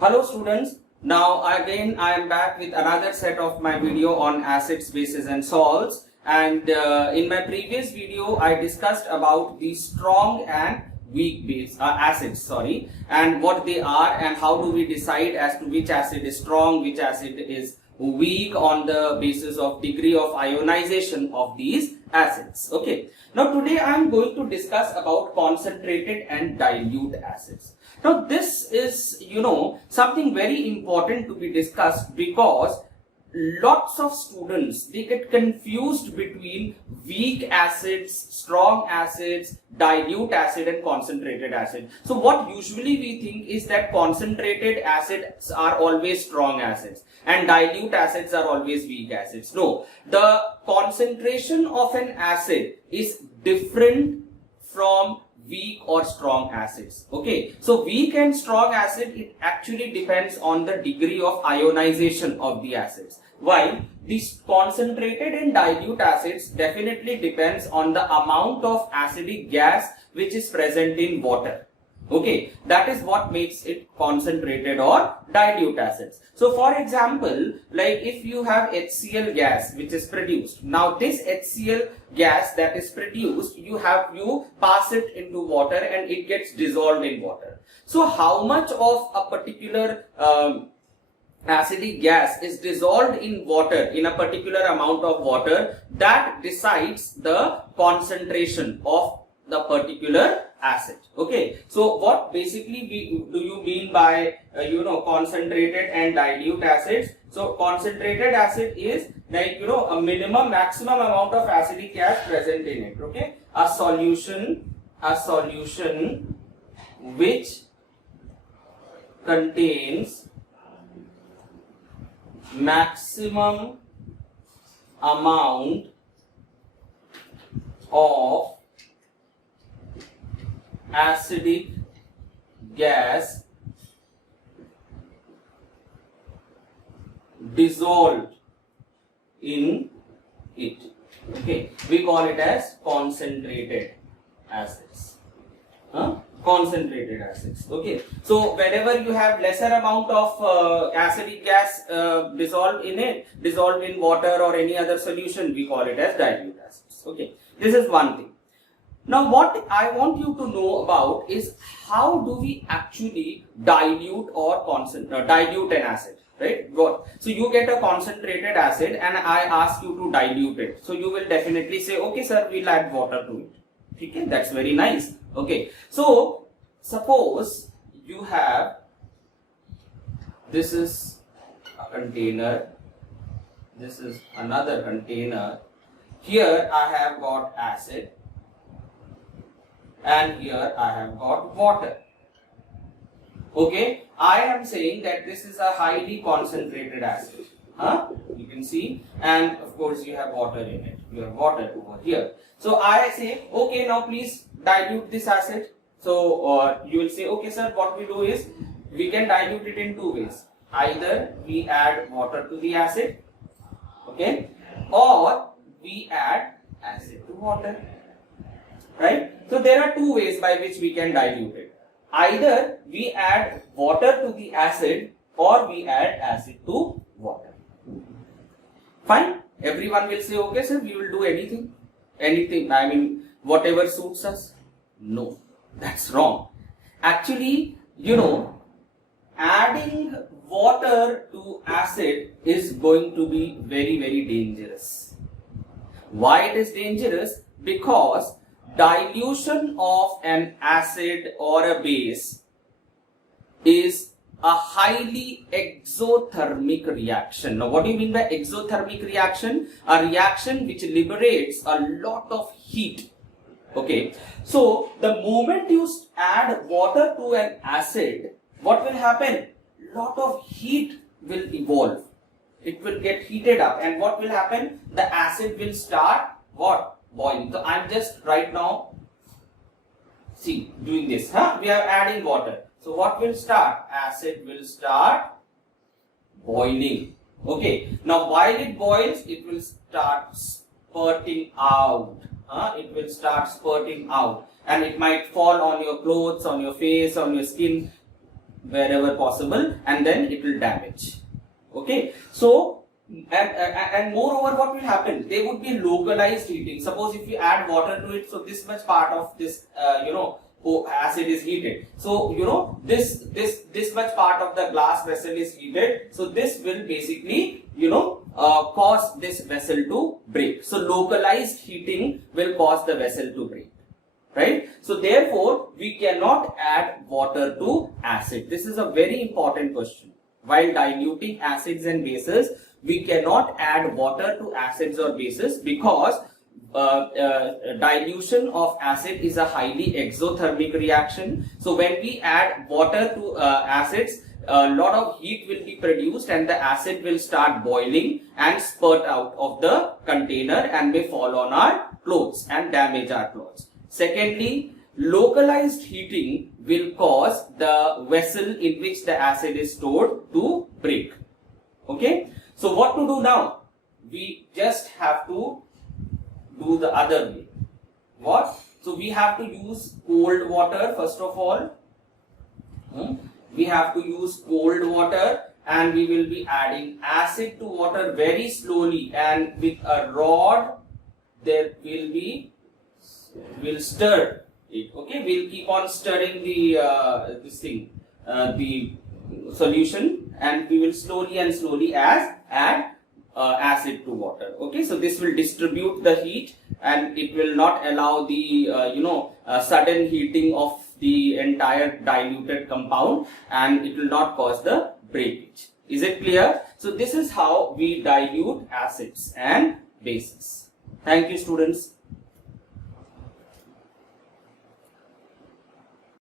Hello students, now again I am back with another set of my video on acids, bases and salts, and in my previous video I discussed about the strong and weak acids and what they are and how do we decide as to which acid is strong, which acid is weak on the basis of degree of ionization of these acids. Okay, now today I am going to discuss about concentrated and dilute acids. Now this is, something very important to be discussed because lots of students, they get confused between weak acids, strong acids, dilute acid and concentrated acid. So what usually we think is that concentrated acids are always strong acids and dilute acids are always weak acids. No, the concentration of an acid is different from weak or strong acids. Okay, so weak and strong acid, it actually depends on the degree of ionization of the acids, while these concentrated and dilute acids definitely depends on the amount of acidic gas which is present in water. Okay, that is what makes it concentrated or dilute acids. So for example, like if you have HCl gas which is produced, now this HCl gas that is produced, you pass it into water and it gets dissolved in water. So how much of a particular acidic gas is dissolved in water, in a particular amount of water, that decides the concentration of the particular acid. Okay, so what basically do you mean by concentrated and dilute acids? So concentrated acid is like a maximum amount of acidic gas present in it. Okay, a solution which contains maximum amount of acidic gas dissolved in it. Okay, we call it as concentrated acids. Concentrated acids. Okay, so whenever you have lesser amount of acidic gas dissolved in water or any other solution, we call it as dilute acids. Okay, this is one thing. Now what I want you to know about is how do we actually dilute or dilute an acid, right? Good. So you get a concentrated acid and I ask you to dilute it. So you will definitely say, okay sir, we'll add water to it. Okay, that's very nice. Okay, so suppose you have, this is a container, this is another container. Here I have got acid and here I have got water. Okay, I am saying that this is a highly concentrated acid. You can see, and of course you have water in it. You have water over here. So I say, okay, now please dilute this acid. So you will say, okay sir, what we do is we can dilute it in two ways. Either we add water to the acid, okay, or we add acid to water. Right? So there are two ways by which we can dilute it. Either we add water to the acid or we add acid to water. Fine? Everyone will say, okay sir, we will do anything. Whatever suits us. No, that's wrong. Actually, adding water to acid is going to be very, very dangerous. Why it is dangerous? Because dilution of an acid or a base is a highly exothermic reaction. Now what do you mean by exothermic reaction? A reaction which liberates a lot of heat. Okay, so the moment you add water to an acid, what will happen? Lot of heat will evolve. It will get heated up, and what will happen? The acid will start what? Boiling. So I'm just right now doing this. We are adding water. So what will start? Acid will start boiling. Okay. Now while it boils, it will start spurting out. It will start spurting out, and it might fall on your clothes, on your face, on your skin. wherever possible, and then it will damage. Okay, so and moreover, what will happen? There would be localized heating. Suppose if you add water to it, so this much part of this acid is heated. So this much part of the glass vessel is heated. So this will basically cause this vessel to break. So localized heating will cause the vessel to break. Right? So therefore, we cannot add water to acid. This is a very important question. While diluting acids and bases, we cannot add water to acids or bases because dilution of acid is a highly exothermic reaction. So when we add water to acids, a lot of heat will be produced and the acid will start boiling and spurt out of the container and may fall on our clothes and damage our clothes. Secondly, localized heating will cause the vessel in which the acid is stored to break. Okay, so what to do now? We just have to do the other way. What? So we have to use cold water first of all. We have to use cold water, and we will be adding acid to water very slowly, and with a rod there we'll stir it. Okay, we'll keep on stirring the the solution, and we will slowly add acid to water. Okay, so this will distribute the heat and it will not allow the sudden heating of the entire diluted compound, and it will not cause the breakage. Is it clear? So this is how we dilute acids and bases. Thank you, students.